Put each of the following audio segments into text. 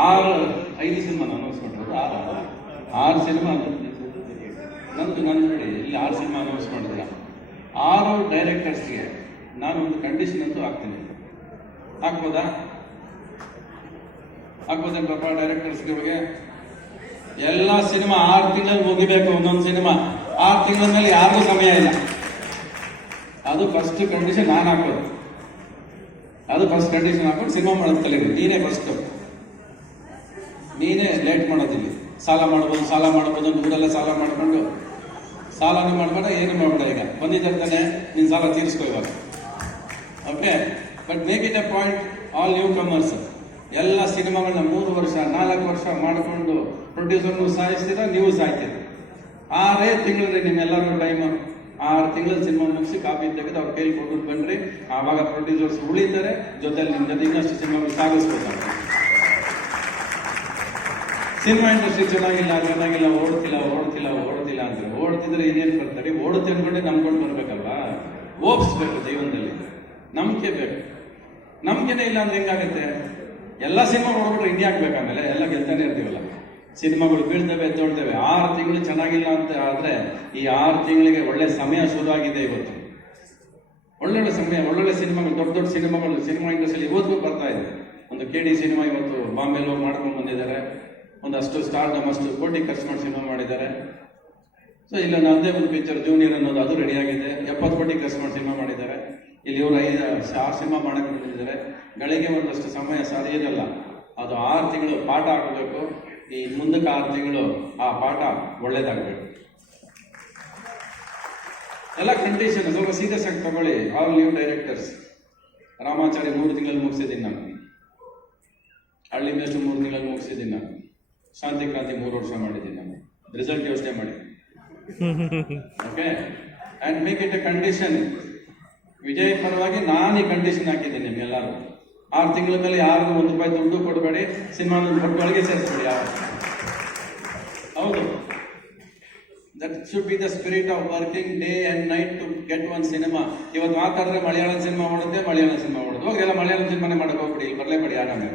5 cinema announce ಮಾಡಿರೋದು. 6 cinema ನಂದು ನೋಡಿ ಇಲ್ಲಿ 6 ಸಿನಿಮಾ ಅನೌನ್ಸ್ ಮಾಡಿದ್ರೆ 6 ಡೈರೆಕ್ಟರ್ಸ್ಗೆ ನಾನು ಒಂದು ಕಂಡೀಷನ್ ಅಂತೂ ಹಾಕ್ತೀನಿ. ಹಾಕ್ಬೋದೇನಪ್ಪ ಡೈರೆಕ್ಟರ್ಸ್ಗೆ? ಬಗ್ಗೆ ಎಲ್ಲ ಸಿನಿಮಾ 6 ತಿಂಗಳಲ್ಲಿ ಮುಗಿಬೇಕು. ಒಂದೊಂದು ಸಿನಿಮಾ 6 ತಿಂಗಳ ಮೇಲೆ ಯಾರಿಗೂ ಸಮಯ ಇಲ್ಲ. ಅದು ಫಸ್ಟ್ ಕಂಡೀಷನ್ ನಾನು ಹಾಕೋದು. ಅದು ಫಸ್ಟ್ ಕಂಡೀಷನ್ ಹಾಕೊಂಡು ಸಿನಿಮಾ ಮಾಡೋದು ಕಲಿಬೇಕು. ನೀನೇ ಲೇಟ್ ಮಾಡೋದಿಲ್ಲ. ಸಾಲ ಮಾಡ್ಬೋದು ಊರೆಲ್ಲ ಸಾಲ ಮಾಡ್ಕೊಂಡು ಸಾಲನೂ ಮಾಡ್ಬೇಡ, ಏನು ಮಾಡ್ಬೇಡ. ಈಗ ಬಂದಿದ್ದಾನೆ ನಿನ್ನ ಸಾಲ ತೀರಿಸ್ಕೊ ಇವಾಗ. Okay, but make it A point all new comers ಎಲ್ಲ ಸಿನಿಮಾಗಳನ್ನ 3 ವರ್ಷ 4 ವರ್ಷ ಮಾಡಿಕೊಂಡು ಪ್ರೊಡ್ಯೂಸರ್ನು ಸಾಯಿಸ್ತೀರ, ನೀವು ಸಾಯ್ತೀರ. 6 ತಿಂಗಳಲ್ಲಿ ನಿಮ್ಮೆಲ್ಲರೂ ಟೈಮ್ 6 ತಿಂಗಳಲ್ಲಿ ಸಿನಿಮಾ ಮುಗಿಸಿ ಕಾಪಿ ತೆಗೆದು ಅವ್ರ ಕೈಲಿ ಕೊಟ್ಬಿಟ್ಟು ಬನ್ರಿ. ಆವಾಗ ಪ್ರೊಡ್ಯೂಸರ್ಸ್ ಉಳಿತಾರೆ, ಜೊತೆಲಿ ನಿಮ್ಮ ಜೊತೆ ಇನ್ನಷ್ಟು ಸಿನಿಮಾಗಳು ಸಾಗಿಸ್ಬೋದು. ಸಿನಿಮಾ ಇಂಡಸ್ಟ್ರಿ ಚೆನ್ನಾಗಿಲ್ಲ ಓಡ್ತಿಲ್ಲ ಅಂದ್ರೆ ಓಡ್ತಿದ್ರೆ ಇನ್ನೇನು ಬರ್ತಾರೆ? ಓಡುತ್ತೆ ಅನ್ಕೊಂಡೆ ನಂಬ್ಕೊಂಡು ಬರ್ಬೇಕಲ್ವಾ? ಓಪ್ಸ್ಬೇಕು ಜೀವನದಲ್ಲಿ, ನಂಬಿಕೆ ಬೇಕು. ನಂಬಿಕೆನೇ ಇಲ್ಲ ಅಂದ್ರೆ ಹೆಂಗಾಗುತ್ತೆ? ಎಲ್ಲ ಸಿನಿಮಾ ನೋಡ್ಬಿಟ್ರೆ ಇಂಡಿಯಾ ಆಗ್ಬೇಕಾದ್ಮೇಲೆ ಎಲ್ಲ ಗೆಲ್ತಾನೆ ಇರ್ತೀವಲ್ಲ. ಸಿನಿಮಾಗಳು ಬೀಳ್ತವೆ ಎದ್ದೋಡ್ತೇವೆ. 6 ತಿಂಗಳು ಚೆನ್ನಾಗಿಲ್ಲ ಅಂತ ಆದ್ರೆ ಈ 6 ತಿಂಗಳಿಗೆ ಒಳ್ಳೆ ಸಮಯ ಶುರು ಆಗಿದೆ. ಇವತ್ತು ಒಳ್ಳೊಳ್ಳೆ ಸಮಯ, ಒಳ್ಳೊಳ್ಳೆ ಸಿನಿಮಾಗಳು, ದೊಡ್ಡ ಸಿನಿಮಾಗಳು ಸಿನಿಮಾ ಇಂಡಸ್ಟ್ರಿಯಲ್ಲಿ ಇವತ್ತಿಗೂ ಬರ್ತಾ ಇದೆ. ಒಂದು KD ಸಿನಿಮಾ ಇವತ್ತು ಬಾಂಬೆಲಿ ಮಾಡ್ಕೊಂಡು ಬಂದಿದ್ದಾರೆ. ಒಂದಷ್ಟು ಸ್ಟಾರ್ಡಮ್, ಅಷ್ಟು ಕೋಟಿ ಖರ್ಚು ಮಾಡಿ ಸಿನಿಮಾ ಮಾಡಿದ್ದಾರೆ. ಸೊ ಇಲ್ಲ ನನ್ನದೇ ಒಂದು ಪಿಕ್ಚರ್ ಜೂನಿಯರ್ ಅನ್ನೋದು ಅದು ರೆಡಿಯಾಗಿದೆ. 70 ಕೋಟಿ ಖರ್ಚು ಮಾಡಿ ಸಿನಿಮಾ ಮಾಡಿದ್ದಾರೆ. ಇಲ್ಲಿ ಇವರು 6 ಸಿನಿಮಾ ಮಾಡಕ್ಕೆ ಬಂದಿದ್ದಾರೆ. ಗಳಿಗೆ ಒಂದಷ್ಟು ಸಮಯ ಸರಿ ಇರಲ್ಲ. ಅದು 6 ತಿಂಗಳು ಪಾಠ ಆಗಬೇಕು. ಈ ಮುಂದಕ್ಕೆ 6 ತಿಂಗಳು ಆ ಪಾಠ ಒಳ್ಳೇದಾಗಬೇಕು. ಎಲ್ಲ ಕಂಡೀಷನ್ ಸ್ವಲ್ಪ ಸೀರಿಯಸ್ ಆಗಿ ತಗೊಳ್ಳಿ. All new directors. ರಾಮಾಚಾರಿ 3 ತಿಂಗಳಲ್ಲಿ ಮುಗಿಸಿದ್ದೀನಿ ನಾನು. ಹಳ್ಳಿ ಮೇಷ್ಟು 3 ತಿಂಗಳಲ್ಲಿ ಮುಗಿಸಿದ್ದೀನಿ ನಾನು. ಶಾಂತಿ ಕ್ರಾಂತಿ 3 ವರ್ಷ ಮಾಡಿದ್ದೀನಿ ನಾನು. ರಿಸಲ್ಟ್ ಯೋಚನೆ ಮಾಡಿ. Okay, and make it A condition. Vijay ಪರವಾಗಿ ನಾನು ಈ ಕಂಡೀಷನ್ ಹಾಕಿದ್ದೀನಿ ನಿಮ್ಗೆಲ್ಲರೂ. 6 ತಿಂಗಳ ಮೇಲೆ ಯಾರಿಗೂ ₹1 ದುಡ್ಡು ಕೊಡಬೇಡಿ. ಸಿನಿಮಾ ಕೊಟ್ಟೊಳಗೆ ಸೇರಿಸ್ಬೇಡಿ. ಹೌದು, that should be the spirit of working day and night to get one cinema. ಇವತ್ತು ಮಾತಾಡಿದ್ರೆ ಮಲಯಾಳಂ ಸಿನಿಮಾ ಓಡುತ್ತೆ. ಹೋಗ್ರೆಲ್ಲ ಮಲಯಾಳಂ ಸಿನಿಮಾನೇ ಮಾಡಕ್ಕೆ ಹೋಗ್ಬಿಡಿ. ಇಲ್ಲಿ ಬರಲೇಬೇಡಿ. ಯಾಕಂದ್ರೆ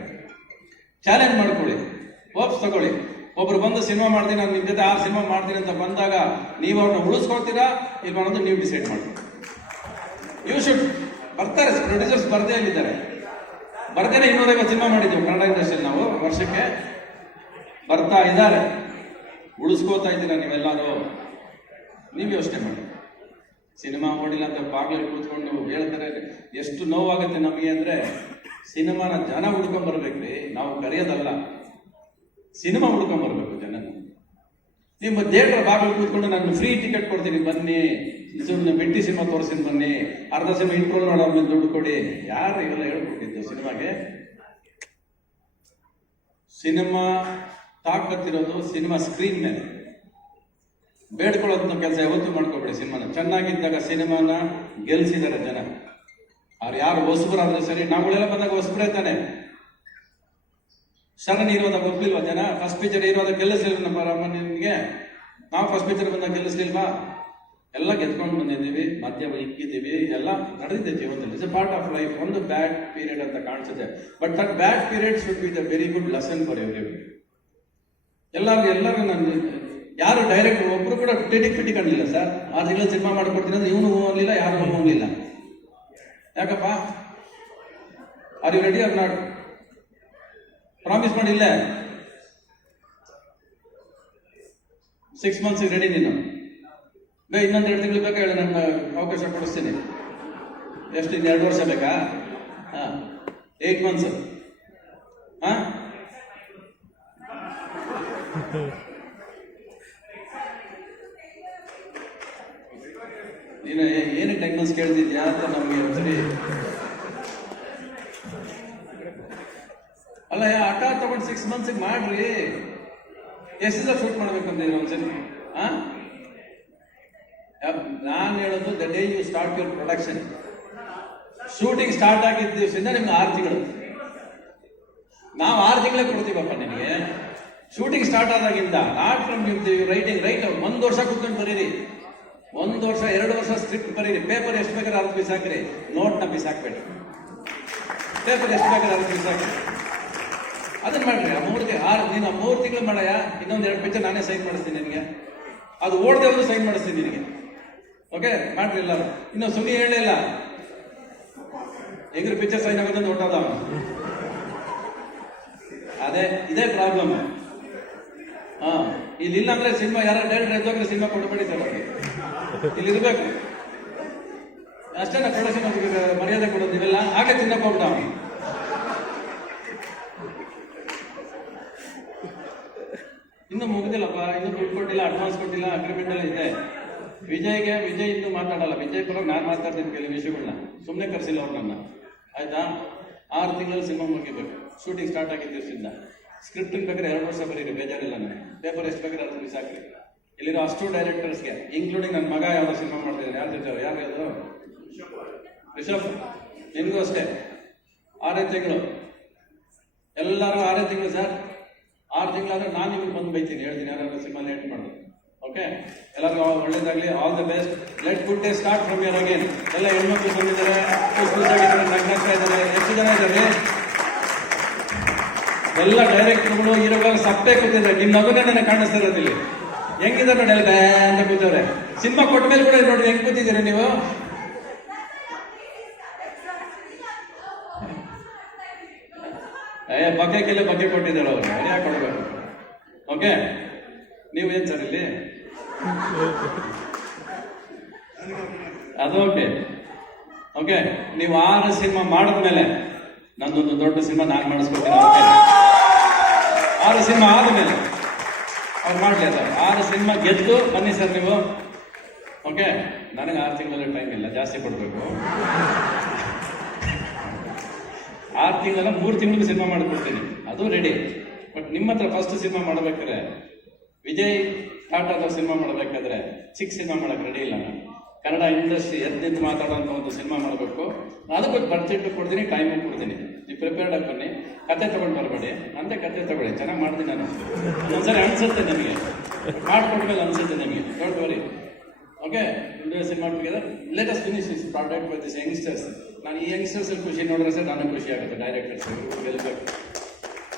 ಚಾಲೆಂಜ್ ಮಾಡ್ಕೊಳ್ಳಿ, ಓಪ್ಸ್ ತಗೊಳ್ಳಿ. ಒಬ್ರು ಬಂದು ಸಿನಿಮಾ ಮಾಡ್ತೀನಿ, ನಾನು ನಿಮ್ಮ ಜೊತೆ 6 ಸಿನಿಮಾ ಮಾಡ್ತೀನಿ ಅಂತ ಬಂದಾಗ ನೀವು ಅವ್ರನ್ನ ಉಳಿಸ್ಕೊಳ್ತೀರಾ ಇಲ್ಲ ಅನ್ನೋದು ನೀವು ಡಿಸೈಡ್ ಮಾಡಿ. You should. ಬರ್ತಾರೆ ಪ್ರೊಡ್ಯೂಸರ್ಸ್, ಬರ್ದೇ ಇಲ್ಲಿದ್ದಾರೆ. ಬರ್ದೇನೆ 250 ಸಿನಿಮಾ ಮಾಡಿದ್ದೀವಿ ಕನ್ನಡ ಇಂಡಸ್ಟ್ರಿಯಲ್ಲಿ ನಾವು ವರ್ಷಕ್ಕೆ. ಬರ್ತಾ ಇದ್ದಾರೆ, ಉಳಿಸ್ಕೋತಾ ಇದ್ದೀರಾ ನೀವೆಲ್ಲರೂ. ನೀವು ಯೋಚನೆ ಮಾಡಿ. ಸಿನಿಮಾ ಓಡಿಲ್ಲ ಅಂತ ಬಾಗಿಲು ಕೂತ್ಕೊಂಡು ಹೇಳ್ತಾರೆ. ಎಷ್ಟು ನೋವಾಗುತ್ತೆ ನಮಗೆ ಅಂದ್ರೆ, ಸಿನಿಮಾನ ಜನ ಹುಡ್ಕೊಂಡ್ ಬರ್ಬೇಕ್ರಿ, ನಾವು ಕರೆಯೋದಲ್ಲ. ಸಿನಿಮಾ ಹುಡ್ಕೊಂಡ್ ಬರ್ಬೇಕು ಜನ. ನಿಮ್ಮ ಥಿಯೇಟರ್ ಬಾಗಿಲು ಕೂತ್ಕೊಂಡು ನಾನು ಫ್ರೀ ಟಿಕೆಟ್ ಕೊಡ್ತೀನಿ ಬನ್ನಿ, ಬೆಟ್ಟಿ ಸಿನಿಮಾ ತೋರಿಸ್ತೀನಿ ಬನ್ನಿ, ಅರ್ಧ ಸಿನಿಮಾ ಇಂಟ್ರೋಲ್ ಮಾಡೋರ ಮೇಲೆ ದುಡ್ಡು ಕೊಡಿ. ಯಾರು ಇವೆಲ್ಲ ಹೇಳ್ಕೊಟ್ಟಿದ್ದು ಸಿನಿಮಾಗೆ? ಸಿನಿಮಾ ತಾಕತ್ತಿರೋದು ಸಿನಿಮಾ ಸ್ಕ್ರೀನ್ ಮೇಲೆ. ಬೇಡ್ಕೊಳ್ಳೋದು ಕೆಲಸ ಯಾವತ್ತೂ ಮಾಡ್ಕೋಬೇಡಿ. ಸಿನಿಮಾನ ಚೆನ್ನಾಗಿದ್ದಾಗ ಸಿನಿಮಾನ ಗೆಲ್ಸಿದ್ದಾರೆ ಜನ. ಅವ್ರು ಯಾರು ಹೊಸಬರಾದ್ರೆ ಸರಿ, ನಾವುಗಳೆಲ್ಲ ಬಂದಾಗ ಹೊಸಬರೇ ತಾನೆ. ಶರಣ್ ಇರೋದಾಗ ಒಪ್ಪಿಲ್ವಾ ಜನ? ಫಸ್ಟ್ ಪಿಕ್ಚರ್ ಇರೋದಾಗ ಗೆಲ್ಲಿಸ್ಲಿಲ್ವ ನಿಮಗೆ? ನಾವು ಫಸ್ಟ್ ಪಿಕ್ಚರ್ ಬಂದಾಗ ಗೆಲ್ಲಿಸ್ಲಿಲ್ವಾ? ಎಲ್ಲ ಗೆದ್ಕೊಂಡು ಬಂದಿದ್ದೀವಿ, ಮಧ್ಯ ಇಕ್ಕಿದ್ದೀವಿ, ಎಲ್ಲ ನಡೆದಿದೆ ಜೀವನದಲ್ಲಿ. It's A part of life. ಒಂದು ಬ್ಯಾಡ್ ಪೀರಿಯಡ್ ಅಂತ ಕಾಣಿಸುತ್ತೆ, but that bad period should be the very good lesson for everybody. ಎಲ್ಲರಿಗೂ ನಾನು ಯಾರು ಡೈರೆಕ್ಟ್ ಒಬ್ರು ಕೂಡ ಫಿಟಿ ಕಾಣಲಿಲ್ಲ. ಸರ್ 6 ತಿಂಗಳು ಸಿನಿಮಾ ಮಾಡ್ಕೊಡ್ತೀನಿ ಅಂದ್ರೆ ಇವನು ಹೋಗಲಿಲ್ಲ, ಯಾರು ಹೋಗಲಿಲ್ಲ. ಯಾಕಪ್ಪ? Are you ready or not? Promise ಮಾಡಿಲ್ಲ. 6 ಮಂತ್ಸ್ ರೆಡಿ ನೀನು? ಇನ್ನೊಂದು 2 ತಿಂಗಳು ಬೇಕಾ ಹೇಳಿ, ನಾನು ಅವಕಾಶ ಕೊಡಿಸ್ತೀನಿ. ಎಷ್ಟು? 2 ವರ್ಷ ಬೇಕಾ? 8 ಮಂತ್ಸ್. ನೀನು ಏನಕ್ಕೆ 10 ಮಂತ್ಸ್ ಕೇಳ್ತಿದ್ಯಾ ಅಂತ ನಮಗೆ ಸರಿ ಅಲ್ಲ. ಆಟ ತಗೊಂಡು 6 ಮಂತ್ಸ್ ಮಾಡ್ರಿ. ಎಷ್ಟು ದಿವಸ ಶೂಟ್ ಮಾಡ್ಬೇಕಂತ ಒಂದ್ಸರಿ? ನಾನು ಹೇಳೋದು, the day you start your production. Shooting start ಆಗಿದ್ದ ದಿವಸದಿಂದ ನಿಮ್ಗೆ 6 ತಿಂಗಳು. ನಾವು 6 ತಿಂಗಳೇ ಕೊಡ್ತೀವಪ್ಪ ನಿನಗೆ. ಶೂಟಿಂಗ್ ಸ್ಟಾರ್ಟ್ ಆದಾಗಿಂದ ನಾಟ್ ಫ್ರಮ್ ರೈಟಿಂಗ್ ರೈಟ್ 1 ವರ್ಷ ಕೂತ್ಕೊಂಡು ಬರೀರಿ. 1 ವರ್ಷ 2 ವರ್ಷ ಸ್ಕ್ರಿಪ್ಟ್ ಬರೀರಿ. ಪೇಪರ್ ಎಷ್ಟು ಬೇಕಾದ್ರೆ 10 ಪೀಸ್ ಹಾಕ್ರಿ, ನೋಟ್ನ ಪೀಸ್ ಹಾಕ್ಬೇಡಿ. ಪೇಪರ್ ಎಷ್ಟು ಬೇಕಾದ್ರೆ 10 ಪೀಸ್ ಹಾಕ್ರಿ. ಅದನ್ನ ಮಾಡ್ರಿ. ನೀನು 3 ತಿಂಗಳು ಮಾಡಯ್ಯ, ಇನ್ನೊಂದು 2 ಪಿಕ್ಚರ್ ನಾನೇ ಸೈನ್ ಮಾಡಿಸ್ತೀನಿ ನಿನಗೆ. ಅದು ಓಡದೆ ಹೋದ್ರು ಸೈನ್ ಮಾಡಿಸ್ತೀನಿ ನಿನಗೆ. ಓಕೆ, ಮಾಡ್ರಿ ಎಲ್ಲರೂ. ಇನ್ನು ಸುನಿ ಹೇಳಿಲ್ಲ, ಹೆಂಗ್ರು ಪಿಕ್ಚರ್ ಸೈನ್ ಆಗೋದು ನೋಟದ. ಇದೇ ಪ್ರಾಬ್ಲಮ್. ಇಲ್ಲ ಅಂದ್ರೆ ಸಿನಿಮಾ ಯಾರು ಡೈರೆಕ್ಟರ್ ಎದ್ದೋಗ್ರೆ ಸಿನಿಮಾ ಕೊಡಬೇಡಿ ಸರ್ ಅವ್ರಿಗೆ. ಇಲ್ಲಿ ಇರ್ಬೇಕು ಅಷ್ಟೇ. ನಾ ಪ್ರೊಡಕ್ಷನ್ ಮರ್ಯಾದೆ ಕೊಡೋದು ಇವೆಲ್ಲ ಹಾಗೆ ತಿನ್ನಕ್ ಹೋಗ್ಬಿಟ್ಟ. ಇನ್ನೂ ಮುಗಿದಿಲ್ಲಪ್ಪ, ಇನ್ನೂ ದುಡ್ಡು ಕೊಟ್ಟಿಲ್ಲ, ಅಡ್ವಾನ್ಸ್ ಕೊಟ್ಟಿಲ್ಲ, ಅಗ್ರಿಮೆಂಟ್ ಎಲ್ಲ ಇದೆ. ವಿಜಯ್ ಇನ್ನೂ ಮಾತಾಡಲ್ಲ. ವಿಜಯ್ ಪರ ನಾನು ಮಾತಾಡ್ತೀನಿ ಕೆಲವು ವಿಷಯಗಳನ್ನ. ಸುಮ್ಮನೆ ಕರೆಸಿಲ್ಲ ಅವ್ರು ನನ್ನ. ಆಯ್ತಾ? 6 ತಿಂಗಳಲ್ಲಿ ಸಿನಿಮಾ ಮುಗಿಬೇಕು. ಶೂಟಿಂಗ್ ಸ್ಟಾರ್ಟ್ ಆಗಿದ್ದ ದಿವಸದಿಂದ ಸ್ಕ್ರಿಪ್ಟ್ ಬೇಕಾದ್ರೆ 2 ವರ್ಷ ಬರೀರಿ, ಬೇಜಾರಿಲ್ಲ. ನನಗೆ ಪೇಪರ್ ಎಷ್ಟು ಬೇಕಾದ್ರೆ ಅದು ಬಿಸಾಕ್ರಿ. ಇಲ್ಲಿರೋ ಅಷ್ಟು ಡೈರೆಕ್ಟರ್ಸ್ಗೆ, ಇನ್ಕ್ಲೂಡಿಂಗ್ ನನ್ನ ಮಗ ಯಾವ್ದೋ ಸಿನಿಮಾ ಮಾಡ್ತಿದ್ದಾನೆ. ಯಾರು ಯಾವುದು? ರಿಷಬ್. ನಿನ್ಗೂ ಅಷ್ಟೇ 6 ತಿಂಗಳು. ಎಲ್ಲರೂ 6 ತಿಂಗಳು ಸರ್. 6 ತಿಂಗಳಾದ್ರೆ ನಾನು ನಿಮಗೆ ಬಂದು ಬೈತೀನಿ, ಹೇಳ್ತೀನಿ ಯಾರು ಸಿನಿಮಾ ಲೇಟ್ ಮಾಡೋದು. ಓಕೆ, ಎಲ್ಲರಿಗೂ ಒಳ್ಳೇದಾಗ್ಲಿ. All the best. Let good day start from here again. ಎಲ್ಲ ಹೆಣ್ಮಕ್ಳು ಬಂದಿದ್ದಾರೆ, ನಗ್ನಾಗ್ತಾ ಇದ್ದಾರೆ. ಎಷ್ಟು ಜನ ಇದ್ದಾರೆ? ಎಲ್ಲ ಡೈರೆಕ್ಟರ್ಗಳು ಹೀರೋಗಳು ಸಪ್ಪೆ ಕೂತಿದ್ದಾರೆ. ನಿನ್ನ ನಗುನೇ ನನಗೆ ಕಾಣಿಸ್ತಾ ಇರೋದಿಲ್ಲ. ಹೆಂಗಿದ್ದಾರೆ ನೋಡಿ, ಎಲ್ಲ ಅಂತ ಕೂತವ್ರೆ. ಸಿನಿಮಾ ಕೊಟ್ಟ ಮೇಲೆ ಕೂಡ ನೋಡಿ ಹೆಂಗ್ ಕೂತಿದ್ದೀರಿ ನೀವು. ಬಗ್ಗೆ ಕೊಟ್ಟಿದ್ದಾಳೆ ಅವರು, ಯಾಕೆ ಕೊಡ್ಬೇಕು? ಓಕೆ, ನೀವು ಏನ್ ಸರ್ ಇಲ್ಲಿ? ಅದು ಓಕೆ. ಓಕೆ, ನೀವು 6 ಸಿನಿಮಾ ಮಾಡಿದ್ಮೇಲೆ ನಂದೊಂದು ದೊಡ್ಡ ಸಿನಿಮಾ ನಾನು ಮಾಡಿಸ್ಕೊಡ್ತೀನಿ. 6 ಸಿನಿಮಾ ಆದ್ಮೇಲೆ ಅವ್ರು ಮಾಡ್ಲಿ. ಅದು 6 ಸಿನಿಮಾ ಗೆದ್ದು ಬನ್ನಿ ಸರ್ ನೀವು. ಓಕೆ, ನನಗೆ 6 ತಿಂಗಳಲ್ಲಿ ಟೈಮ್ ಇಲ್ಲ, ಜಾಸ್ತಿ ಕೊಡ್ಬೇಕು. 6 ತಿಂಗಳ 3 ತಿಂಗಳಿಗೆ ಸಿನಿಮಾ ಮಾಡಿಕೊಡ್ತೀನಿ, ಅದು ರೆಡಿ. ಬಟ್ ನಿಮ್ಮ ಹತ್ರ ಫಸ್ಟ್ ಸಿನಿಮಾ ಮಾಡ್ಬೇಕಾದ್ರೆ, ವಿಜಯ್ ಟಾಟಾದ ಸಿನಿಮಾ ಮಾಡಬೇಕಾದ್ರೆ ಚಿಕ್ಕ ಸಿನಿಮಾ ಮಾಡಕ್ಕೆ ರೆಡಿ ಇಲ್ಲ. ನಾನು ಕನ್ನಡ ಇಂಡಸ್ಟ್ರಿ ಎದ್ದು ಮಾತಾಡೋಂಥ ಒಂದು ಸಿನಿಮಾ ಮಾಡಬೇಕು. ಅದಕ್ಕೆ ಬಡ್ಜೆಟ್ ಕೊಡ್ತೀನಿ, ಟೈಮು ಕೊಡ್ತೀನಿ. ನೀವು ಪ್ರಿಪೇರ್ಡ್ ಆಗಿ ಬನ್ನಿ. ಕತೆ ತಗೊಂಡು ಬರಬೇಡಿ, ಅಂತೆ ಕತೆ ತಗೊಳ್ಳಿ. ಚೆನ್ನಾಗಿ ಮಾಡ್ತೀನಿ ನಾನು. ಒಂದ್ಸರಿ ಅನ್ಸುತ್ತೆ ನಿಮಗೆ, ಮಾಡ್ಕೊಟ್ಮೇಲೆ ಅನ್ಸುತ್ತೆ ನಿಮಗೆ. Don't worry. Okay, cinema together. Let us finish this product with this youngsters. ನಾನು ಈ ಯಂಗ್ಸ್ಟರ್ಸ್ ಖುಷಿ ನೋಡಿದ್ರೆ ಸರ್ ನನಗೆ ಖುಷಿ ಆಗುತ್ತೆ. ಡೈರೆಕ್ಟರ್ಸ್ ಗೆಲ್ಬೇಕು.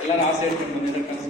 ಎಲ್ಲರೂ ಆಸೆ ಇಟ್ಕೊಂಡು ಬಂದಿದ್ದಾರೆ, ಕನಸು